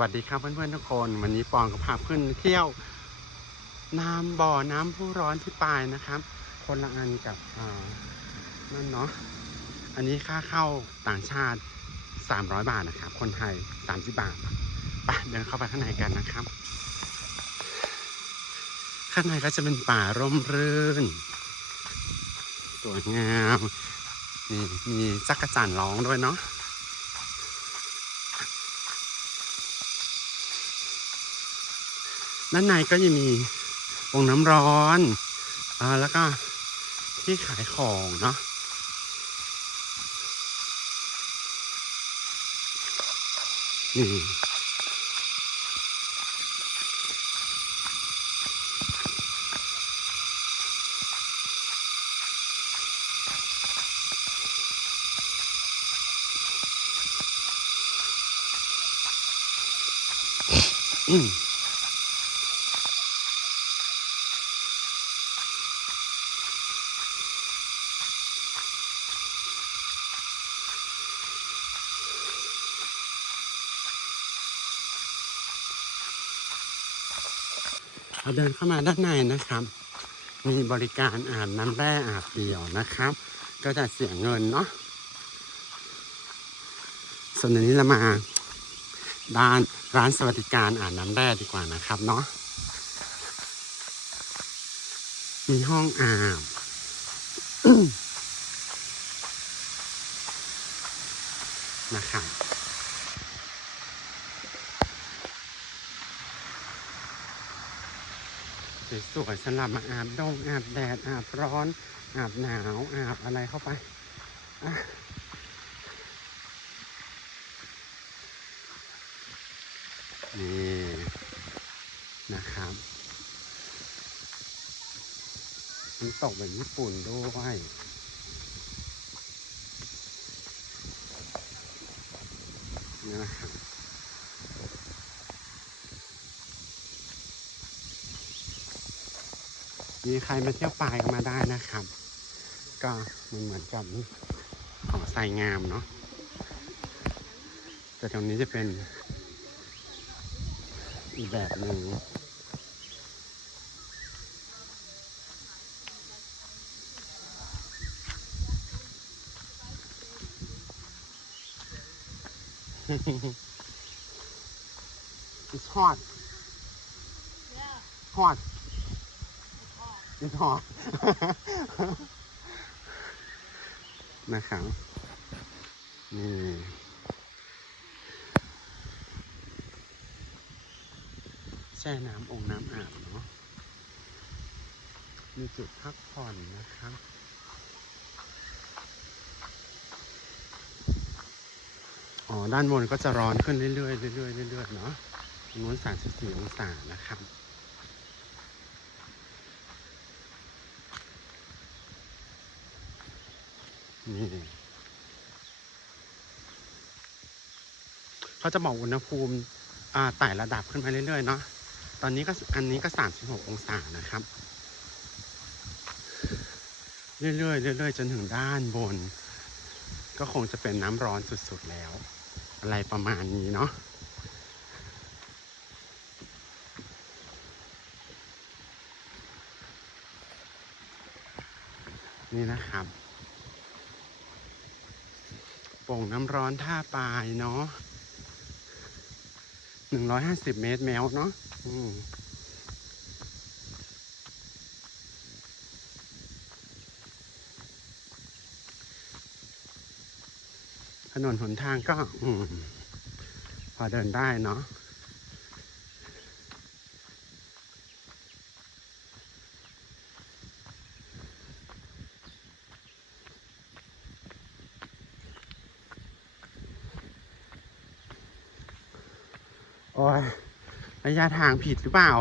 วัสดีครับเพื่อนๆทุกคน วันนี้ปองก็พาเพื่อนเที่ยว น้ำบ่อน้ำผู้ร้อนที่ปายนะครับ คนละอันกับนั่นเนาะอันนี้ค่าเข้าต่างชาติ 300 บาทนะครับ คนไทย 30 บาทไปเดินเข้าไปข้างในกันนะครับ ข้างในก็จะเป็นป่าร่มรื่นสวยงามนี่มีจักรจั่นร้องด้วยเนาะ ด้านในก็จะมีวงน้ำร้อนอ่าแล้วก็ที่ขายของเนาะนี่อืม เราเดินเข้ามาด้านในนะครับ มีบริการอาบน้ำแร่อาบเดี่ยวนะครับ ก็จะเสียเงินเนาะส่วนอันนี้เรามาด้านร้านสวัสดิการอาบน้ำแร่ดีกว่านะครับเนาะมีห้องอาบนะครับ สวยๆสำหรับมาอาบดงอาบแดด อาบร้อน อาบหนาว อาบอะไรเข้าไปนี่นะครับมันตกแบบญี่ปุ่นด้วยนะครับ มีใครมาเที่ยวปลายก็มาได้นะครับ ก็มันเหมือนกับหอทรายงามเนาะแต่ตรงนี้จะเป็นอีกแบบหนึ่ง It's hot Yeah, hot it's It's hot. hot นะครับนี่แช่น้ำองค์น้ำอาบเนาะมีจุดพักผ่อนนะครับอ๋อ ด้านบนก็จะร้อนขึ้นเรื่อยๆเรื่อยๆเรื่อยๆเนาะนู้น34องศานะครับ เขาจะบอกอุณหภูมิอ่าไต่ระดับขึ้นมาเรื่อยๆเนาะ ตอนนี้ก็อันนี้ก็ 36 องศานะครับ เรื่อยๆเรื่อยๆจนถึงด้านบน ก็คงจะเป็นน้ำร้อนสุดๆแล้ว อะไรประมาณนี้เนาะนี่นะครับ โป่งน้ำร้อนท่าปลายเนาะหนึ่งร้อยห้าสิบเมตรแมวเนาะถนนหนทางก็พอเดินได้เนาะ โอ้ยระยะทางผิดหรือเปล่า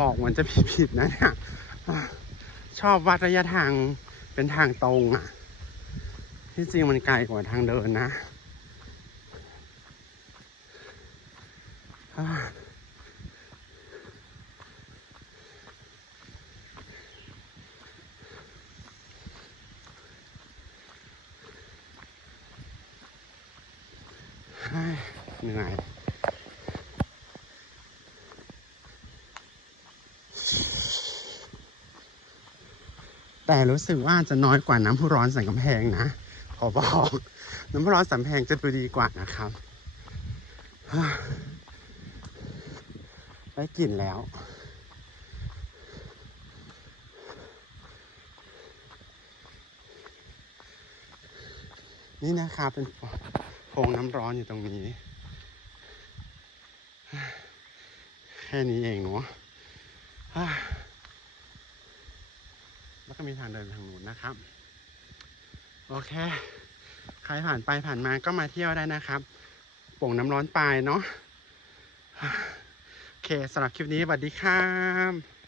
บอกเหมือนจะผิดผิดๆนะเนี่ยชอบวัดระยะทางเป็นทางตรงอะ ที่จริงมันไกลกว่าทางเดินนะเหนื่อย แต่รู้สึกว่าจะน้อยกว่าน้ำพุร้อนสันกำแพงนะขอบอกน้ำพุร้อนสันกำแพงจะดูดีกว่านะครับได้กลิ่นแล้วนี่นะครับเป็นโพรงน้ำร้อนอยู่ตรงนี้ แค่นี้เองเนาะ แล้วก็มีทางเดินทางนู้นนะครับ โอเค ใครผ่านไปผ่านมาก็มาเที่ยวได้นะครับโป่งน้ำร้อนปลายเนาะโอเคสำหรับคลิปนี้สวัสดีครับ